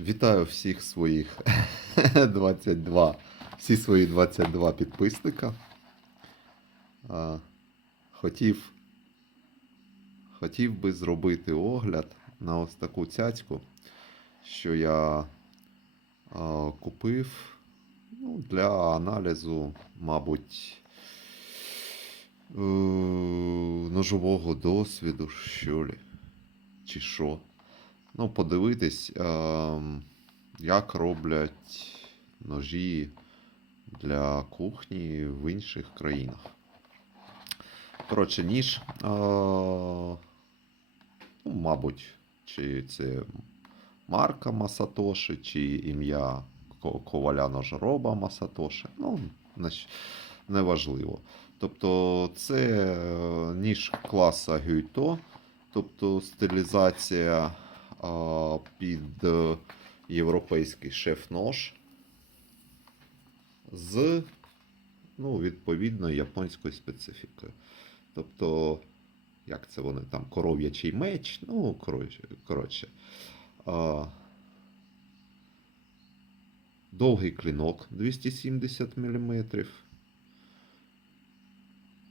Вітаю всіх своїх 22, всі свої 22 підписника. Хотів, хотів би зробити огляд на ось таку цяцьку, що я купив ну, для аналізу, мабуть, е, ножового досвіду, що лі, чи що. Ну, подивитись, ем, як роблять ножі для кухні в інших країнах. Коротше, ніж, е, ну, мабуть, чи це марка Масатоши, чи ім'я ко- коваля ножороба Масатоши. Ну, неважливо. Тобто, це е, ніж класа Гюйто, тобто стилізація під е, європейський шеф-нож з ну, відповідно японською специфікою. Тобто, як це вони там, коров'ячий меч, ну, коротше. довгий клінок 270 мм.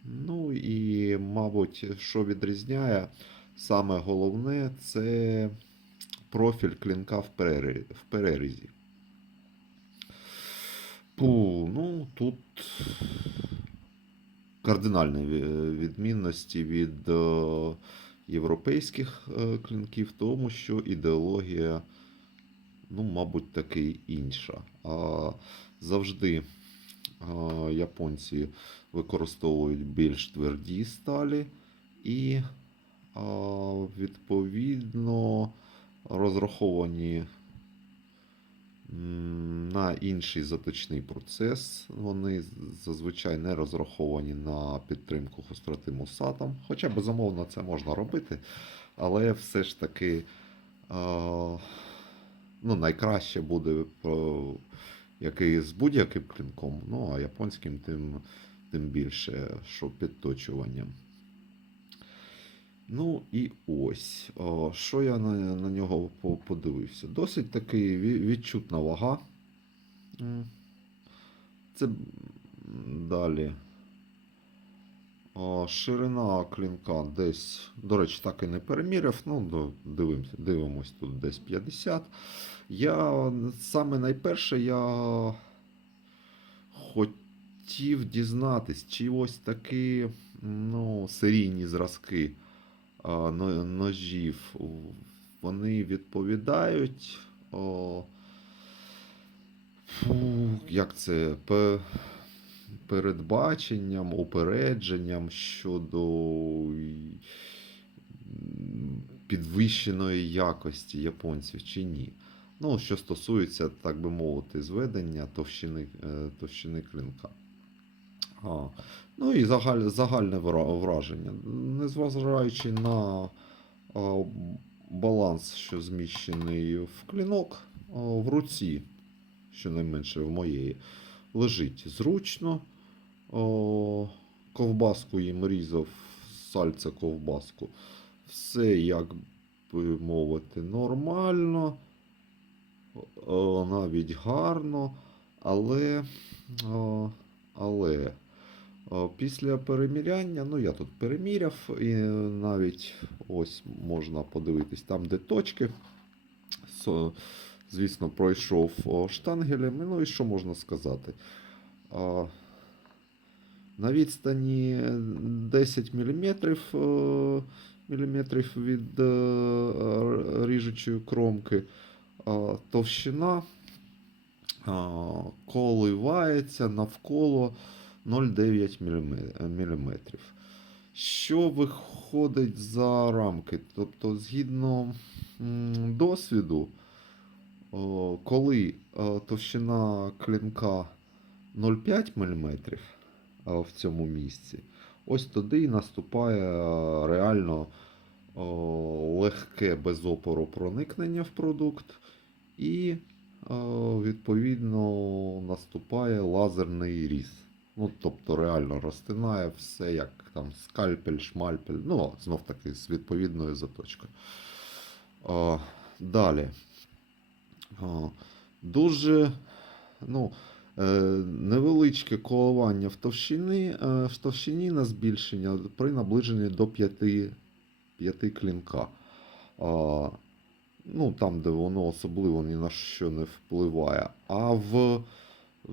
Ну і, мабуть, що відрізняє, саме головне це профіль клінка в перерізі. Пу, ну, тут кардинальні відмінності від е, європейських е, клінків, тому що ідеологія, ну, мабуть, таки інша. А, завжди японці використовують більш тверді сталі і відповідно розраховані на інший заточний процес. Вони зазвичай не розраховані на підтримку гостроти мусатом. Хоча, безумовно, це можна робити, але все ж таки ну, найкраще буде який з будь-яким клінком, ну а японським тим, тим більше, що підточуванням. Ну і ось, о, що я на, на нього подивився. Досить таки відчутна вага. Це далі. О, ширина клінка десь, до речі, так і не переміряв. Ну, дивимося, дивимось тут десь 50. Я саме найперше я хотів дізнатись, чи ось такі ну, серійні зразки ножів, вони відповідають. О, фу, як це? Пе, передбаченням, упередженням щодо підвищеної якості японців чи ні. Ну, що стосується, так би мовити, зведення товщини, е, товщини клинка. А, ну і загаль, загальне враження. Незважаючи на а, баланс, що зміщений в клінок, а, в руці, щонайменше в моєї, лежить зручно. О, ковбаску їм різав, сальце ковбаску. Все, як би мовити, нормально, навіть гарно, але, але після переміряння, ну я тут переміряв, і навіть ось можна подивитись там, де точки. Звісно, пройшов о, штангелями. Ну і що можна сказати? На відстані 10 мм, міліметрів від е, ріжучої кромки товщина коливається навколо 0,9 мм. Що виходить за рамки? Тобто, згідно досвіду, коли е, товщина клінка 0,5 мм в цьому місці, ось тоді і наступає е, реально легке без опору проникнення в продукт, і відповідно наступає лазерний різ. Ну, тобто реально розтинає все, як там скальпель, шмальпель, ну, знов таки з відповідною заточкою. О, далі. А, Дуже ну, е, невеличке коливання в товщині, е, в товщині на збільшення при наближенні до 5, 5 клінка. А, ну, там, де воно особливо ні на що не впливає. А в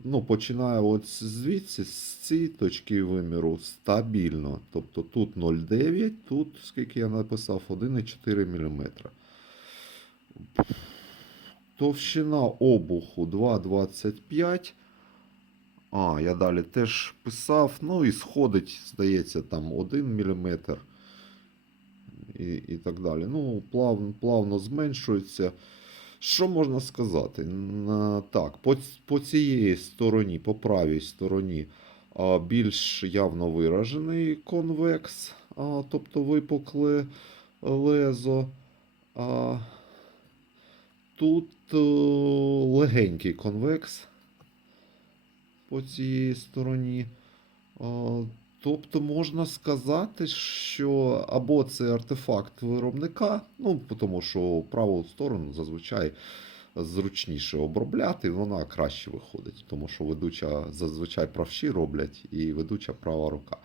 ну, починає от звідси, з цієї точки виміру стабільно. Тобто тут 0,9, тут, скільки я написав, 1,4 мм. Товщина обуху 2,25. А, я далі теж писав. Ну і сходить, здається, там 1 мм. І, і так далі. Ну, плавно, плавно зменшується. Що можна сказати? Так, по, по цієї стороні, по правій стороні, більш явно виражений конвекс, тобто випукле лезо. А, тут е, легенький конвекс по цій стороні. Тобто можна сказати, що або це артефакт виробника, ну тому що праву сторону зазвичай зручніше обробляти, вона краще виходить, тому що ведуча зазвичай правші роблять і ведуча права рука.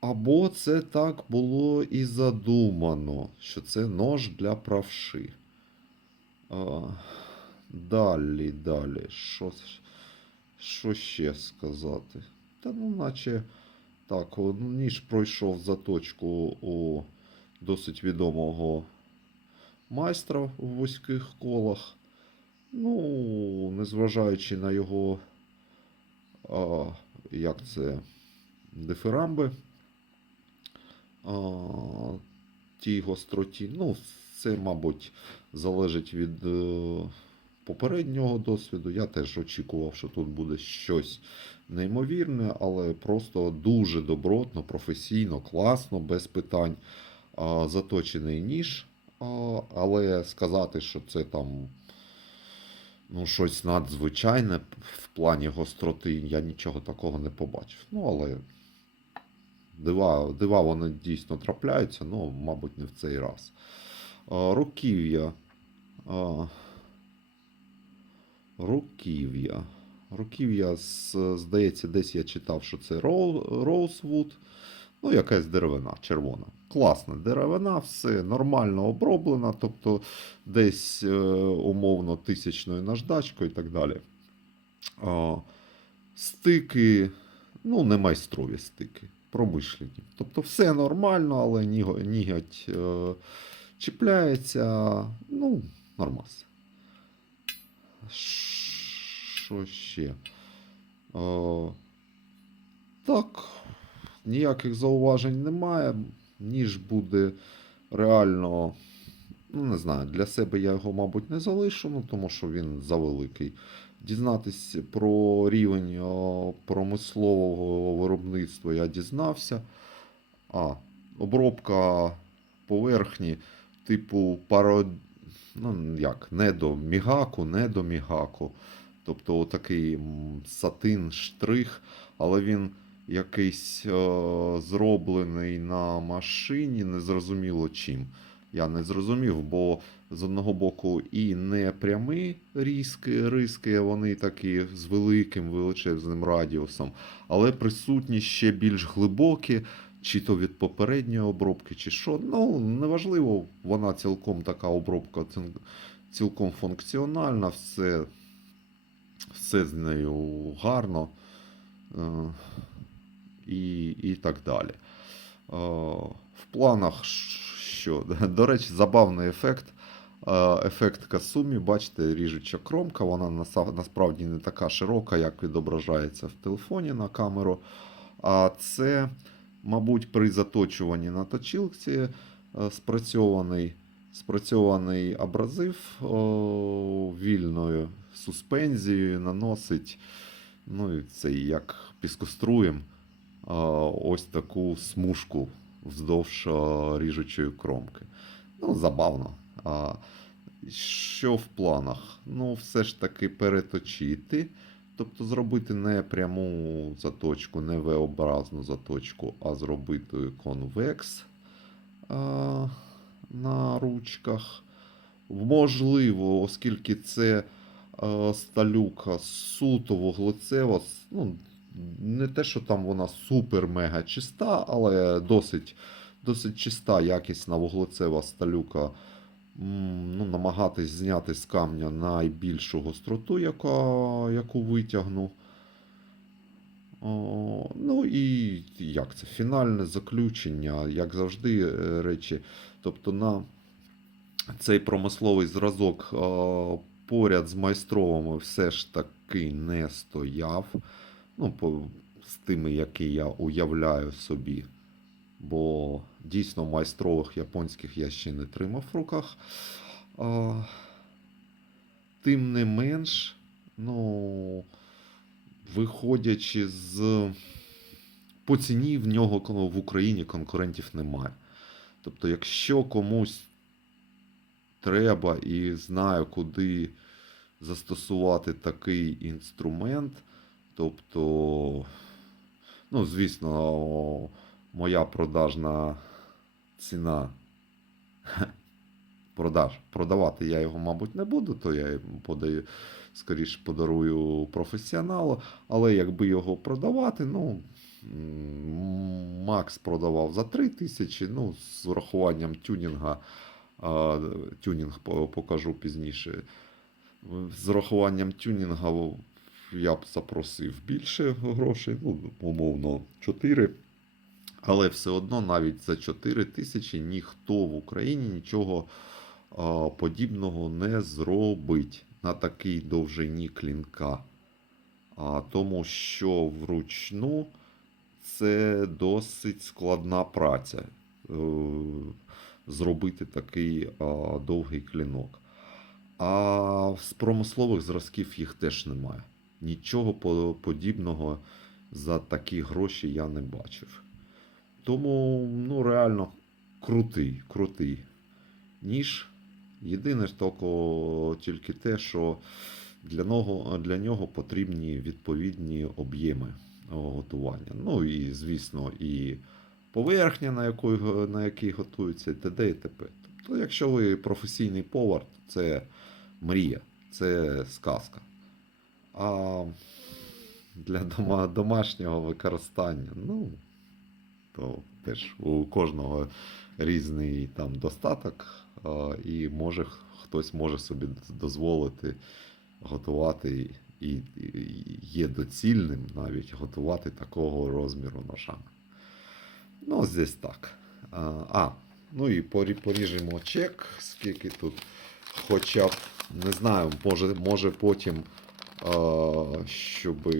Або це так було і задумано, що це нож для правши. Далі, далі. Що, ж- що ще сказати? Та ну, наче так, ніж пройшов заточку у досить відомого майстра в вузьких колах. Ну, незважаючи на його, а, як це, дифирамби, а, тій гостроті. Ну, це, мабуть, залежить від е, попереднього досвіду. Я теж очікував, що тут буде щось неймовірне, але просто дуже добротно, професійно, класно, без питань. Заточений ніж. Але сказати, що це там ну, щось надзвичайне в плані гостроти, я нічого такого не побачив. Ну, але дива, дива вони дійсно трапляються, ну, мабуть, не в цей раз. Руків'я. Руків'я. Руків'я, здається, десь я читав, що це роузвуд. Ну, якась деревина червона. Класна деревина, все нормально оброблена, тобто десь е, умовно тисячною наждачкою і так далі. Стики, ну, не майстрові стики, промишлені. Тобто все нормально, але ніготь е, чіпляється. Ну, нормас. Що ще? Е, так, ніяких зауважень немає. Ніж буде реально. Ну, не знаю, для себе я його, мабуть, не залишу, ну, тому що він завеликий. Дізнатись про рівень о, промислового виробництва я дізнався. А, обробка поверхні, типу паро... ну, як, не до мігаку, не до мігаку. Тобто такий сатин штрих, але він якийсь е, зроблений на машині, незрозуміло чим. Я не зрозумів, бо з одного боку і не прямі різки, риски, вони такі з великим величезним радіусом, але присутні ще більш глибокі, чи то від попередньої обробки, чи що. Ну, неважливо, вона цілком така обробка, цілком функціональна, все, все з нею гарно. Е, і, і так далі. Е, В планах, що, до речі, забавний ефект. Е, Ефект Касумі, бачите, ріжуча кромка, вона насправді не така широка, як відображається в телефоні на камеру. А це, мабуть, при заточуванні на точилці е, спрацьований, спрацьований абразив вільною суспензією наносить ну, це як піскоструєм ось таку смужку вздовж ріжучої кромки. Ну, забавно. Що в планах? Ну, все ж таки переточити. Тобто зробити не пряму заточку, не V-образну заточку, а зробити конвекс а, на ручках. можливо, оскільки це е, сталюка суто вуглецева, ну, не те, що там вона супер-мега чиста, але досить, досить чиста, якісна вуглецева сталюка. Ну, намагатись зняти з камня найбільшу гостроту, яка, яку витягну. О, ну і як це? Фінальне заключення, як завжди, е, речі. Тобто на цей промисловий зразок е, поряд з майстровими все ж таки не стояв. Ну, по, з тими, які я уявляю собі. Бо дійсно майстрових японських я ще не тримав в руках. А, тим не менш, ну, виходячи з по ціні в нього в Україні конкурентів немає. Тобто, якщо комусь треба і знаю, куди застосувати такий інструмент, тобто, ну, звісно, моя продажна ціна. Продаж. Продавати я його, мабуть, не буду, то я подаю, скоріше подарую професіоналу. Але якби його продавати, ну. Макс продавав за 3 тисячі, ну, з урахуванням тюнінга. Тюнінг покажу пізніше. З урахуванням тюнінга я б запросив більше грошей, ну, умовно, 4. Але все одно навіть за 4 тисячі ніхто в Україні нічого подібного не зробить на такій довжині клінка. А, тому що вручну це досить складна праця. е, Зробити такий довгий клінок. А з промислових зразків їх теж немає. Нічого подібного за такі гроші я не бачив. Тому, ну, реально крутий, крутий ніж. Єдине ж тільки, те, що для нього, для нього потрібні відповідні об'єми готування. Ну і, звісно, і поверхня, на, якої, на якій готується, і т.д. і т.п. Тобто, якщо ви професійний повар, то це мрія, це сказка. А для дома, домашнього використання, ну, то теж у кожного різний там достаток, і може хтось може собі дозволити готувати і, є доцільним навіть готувати такого розміру ножами. Ну, здесь так. А ну і поріжемо чек, скільки тут. Хоча б, не знаю, може, може потім, щоб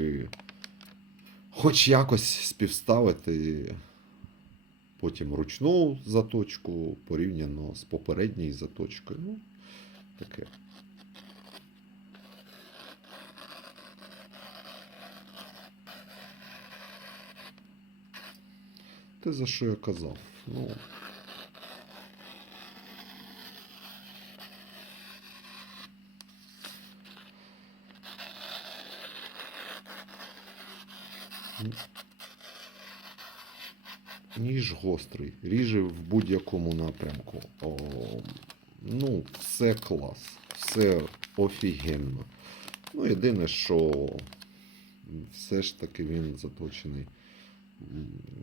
хоч якось співставити потім ручну заточку порівняно з попередньою заточкою. Ну, таке. Те, за що я казав. Ну, ніж гострий, ріже в будь-якому напрямку. О, ну, все клас, все офігенно. Ну, єдине, що все ж таки він заточений,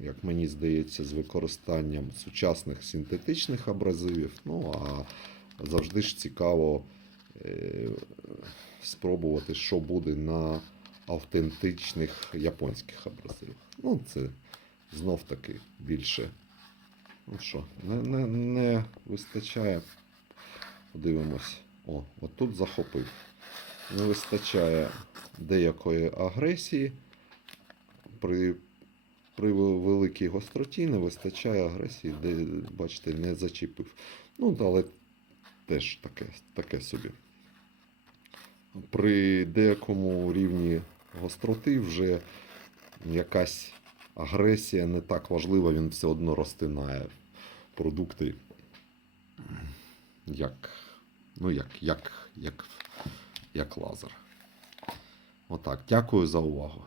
як мені здається, з використанням сучасних синтетичних абразивів. Ну, а завжди ж цікаво е, спробувати, що буде на автентичних японських абразивах. Ну, це знов таки більше. Ну що, не, не, не вистачає. Подивимось. О, отут захопив. Не вистачає деякої агресії. При, при великій гостроті не вистачає агресії, де, бачите, не зачепив. Ну, але теж таке, таке собі. При деякому рівні гостроти вже якась агресія не так важлива, він все одно розтинає продукти. Як, ну, як, як, як, як лазер. Отак. Дякую за увагу.